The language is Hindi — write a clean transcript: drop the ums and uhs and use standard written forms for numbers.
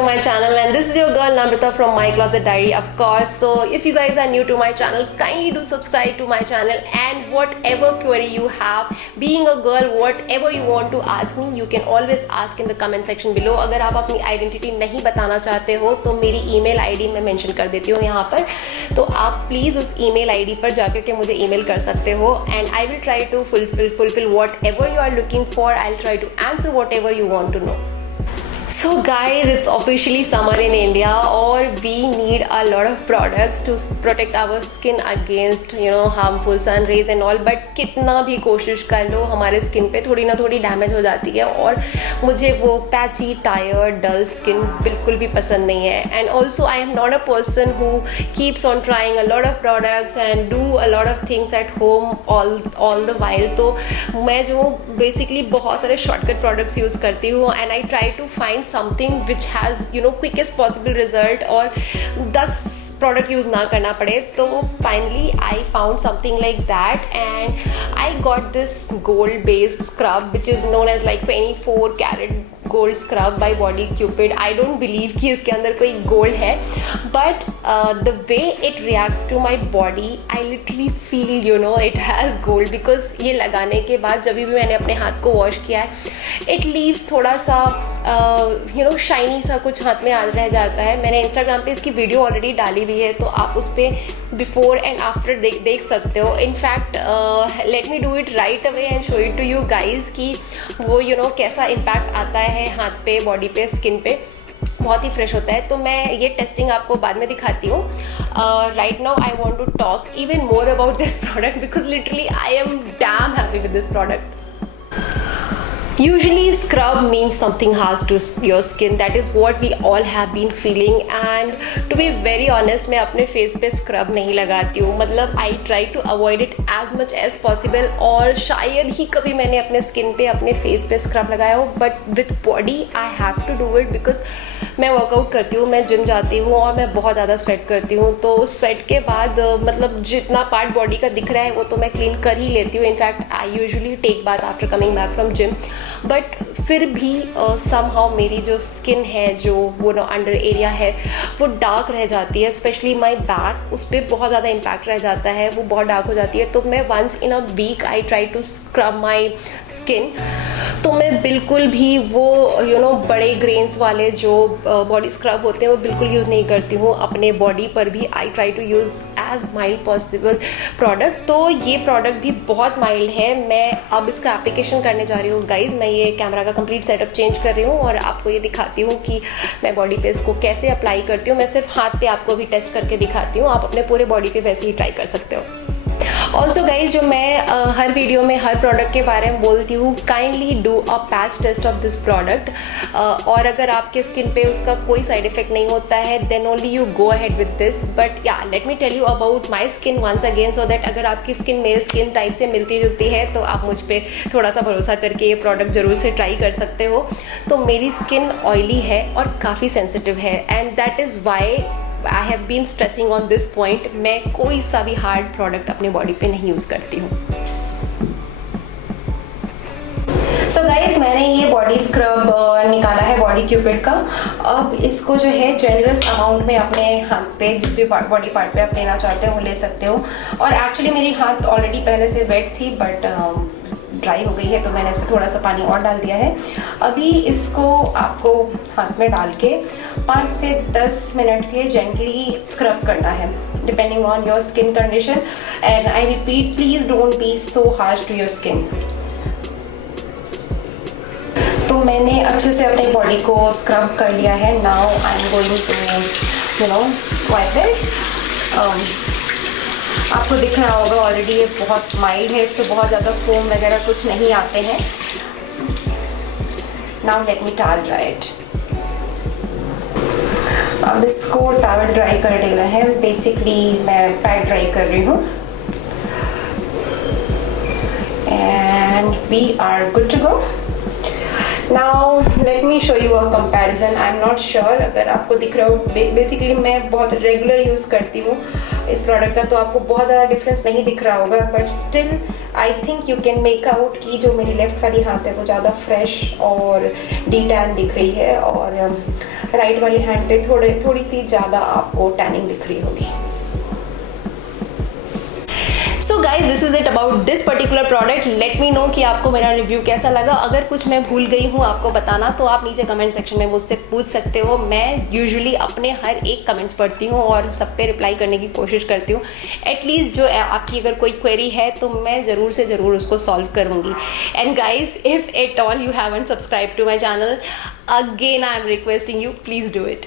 to my channel, and this is your girl Namrata from My Closet Diary, of course. So if you guys are new to my channel, kindly do subscribe to my channel, and whatever query you have, being a girl, whatever you want to ask me, you can always ask in the comment section below. अगर आप अपनी आइडेंटिटी नहीं बताना चाहते हो तो मेरी ईमेल आईडी मैं मेंशन कर देती हूँ यहाँ पर, तो आप प्लीज़ उस ईमेल आईडी पर जाकर के मुझे ईमेल कर सकते हो, and I will try to fulfill whatever you are looking for. I'll try to answer whatever you want to know. So guys, it's officially summer in India, or we need a lot of products to protect our skin against harmful sun rays and all. But कितना भी कोशिश कर लो हमारे स्किन पे थोड़ी ना थोड़ी डैमेज हो जाती है, और मुझे वो पैची टायर्ड डल स्किन बिल्कुल भी पसंद नहीं है. And also I am not a person who keeps on trying a lot of products and do a lot of things at home all the while. तो मैं जो बेसिकली बहुत सारे शॉर्टकट प्रोडक्ट्स यूज़ करती हूँ, and I try to find something which has quickest possible result, और 10 product use ना करना पड़े. तो finally I found something like that, and I got this gold based scrub which is known as like 24 karat gold scrub by Body Cupid. I don't believe कि इसके अंदर कोई gold है, but the way it reacts to my body, I literally feel it has gold, because ये लगाने के बाद जब भी मैंने अपने हाथ को वॉश किया है, it leaves थोड़ा सा शाइनी सा कुछ हाथ में रह जाता है. मैंने इंस्टाग्राम पे इसकी वीडियो ऑलरेडी डाली हुई है, तो आप उस पर बिफोर एंड आफ्टर देख सकते हो. In fact let me do it right away and show it to you guys कि वो कैसा इम्पैक्ट आता है हाथ पे, बॉडी पे, स्किन पे. बहुत ही फ्रेश होता है. तो मैं ये टेस्टिंग आपको बाद में दिखाती हूँ. Right now I want to talk even more about this product, because literally I am damn happy with this product. Usually scrub means something harsh to your skin. That is what we all have been feeling, and to be very honest, मैं अपने फेस पे स्क्रब नहीं लगाती हूँ. मतलब I try to avoid it as much as possible, और शायद ही कभी मैंने अपने स्किन पे, अपने फेस पे स्क्रब लगाया हो. But with body I have to do it, because मैं वर्कआउट करती हूँ, मैं जिम जाती हूँ, और मैं बहुत ज़्यादा स्वेट करती हूँ. तो स्वेट के बाद मतलब जितना पार्ट बॉडी का दिख रहा है वो तो मैं क्लीन कर ही लेती हूँ. In fact I usually take bath after coming back from gym, but फिर भी समहाउ मेरी जो स्किन है, जो वो अंडर एरिया है, वो डार्क रह जाती है. स्पेशली माई बैक, उस पर बहुत ज़्यादा इम्पैक्ट रह जाता है, वो बहुत डार्क हो जाती है. तो मैं once in a week I try to scrub my skin. तो मैं बिल्कुल भी वो बड़े ग्रेन्स वाले जो बॉडी स्क्रब होते हैं वो बिल्कुल यूज़ नहीं करती हूँ अपने बॉडी पर भी. I try to use as mild possible product. तो ये प्रोडक्ट भी बहुत माइल्ड है. मैं अब इसका एप्लीकेशन करने जा रही हूँ गाइज. मैं ये कैमरा का कंप्लीट सेटअप चेंज कर रही हूँ और आपको ये दिखाती हूँ कि मैं बॉडी पे इसको कैसे अप्लाई करती हूँ. मैं सिर्फ हाथ पे आपको भी टेस्ट करके दिखाती हूँ, आप अपने पूरे बॉडी पे वैसे ही ट्राई कर सकते हो. ऑल्सो गाइज, जो मैं हर वीडियो में हर प्रोडक्ट के बारे में बोलती हूँ, kindly do a patch test of this product. और अगर आपके स्किन पे उसका कोई साइड इफेक्ट नहीं होता है, then only you go ahead with this. But yeah let me tell you about my skin once again, so that अगर आपकी स्किन मेरे स्किन टाइप से मिलती जुलती है तो आप मुझ पर थोड़ा सा भरोसा करके ये प्रोडक्ट ज़रूर से ट्राई कर सकते हो. तो मेरी स्किन ऑयली है और काफ़ी सेंसिटिव है, and that is why I have been stressing on this point. मैं कोई सा भी हार्ड प्रोडक्ट अपने बॉडी पे नहीं यूज़ करती हूँ. सो गाइस, मैंने ये बॉडी स्क्रब निकाला है बॉडी क्यूपिड का. अब इसको जो है जेनरस अमाउंट में अपने हाथ पे, जिस भी बॉडी पार्ट पे आप लेना चाहते हो वो ले सकते हो. और एक्चुअली मेरी हाथ ऑलरेडी पहले से वेट थी, बट ड्राई हो गई है, तो मैंने इसमें थोड़ा सा पानी और डाल दिया है. अभी इसको आपको हाथ में डाल के 5 से 10 मिनट के लिए जेंटली स्क्रब करना है, depending on your skin condition. And I repeat, please don't be so harsh to your skin. तो मैंने अच्छे से अपनी बॉडी को स्क्रब कर लिया है. Now I am going to wipe it. आपको दिख रहा होगा ऑलरेडी ये बहुत माइल्ड है, इस पर बहुत ज़्यादा फोम वगैरह कुछ नहीं आते हैं. Now let me towel dry it. अब इसको टॉवल ड्राई कर देना है. बेसिकली मैं पैड ड्राई कर रही हूँ, and we are good to go. Now let me show you a comparison. I am not sure अगर आपको दिख रहा हो. बेसिकली मैं बहुत रेगुलर यूज़ करती हूँ इस प्रोडक्ट का, तो आपको बहुत ज़्यादा डिफरेंस नहीं दिख रहा होगा, but still I think you can make out कि जो मेरी लेफ्ट वाली हाथ है वो ज़्यादा फ्रेश और डी टैन दिख रही है. और राइट वाली हैंड पे थोड़ी सी ज़्यादा आपको टैनिंग दिख रही होगी। So guys this is it about this particular product. Let me know कि आपको मेरा रिव्यू कैसा लगा। अगर कुछ मैं भूल गई हूँ आपको बताना तो आप नीचे कमेंट सेक्शन में मुझसे पूछ सकते हो। मैं यूजुअली अपने हर एक कमेंट्स पढ़ती हूँ और सब पे रिप्लाई करने की कोशिश करती हूँ। एटलीस्ट जो आपकी अगर कोई क्वेरी है तो मैं ज़रूर से ज़रूर उसको सॉल्व करूँगी। And guys if at all you haven't subscribed to my channel, again I am requesting you, please do it.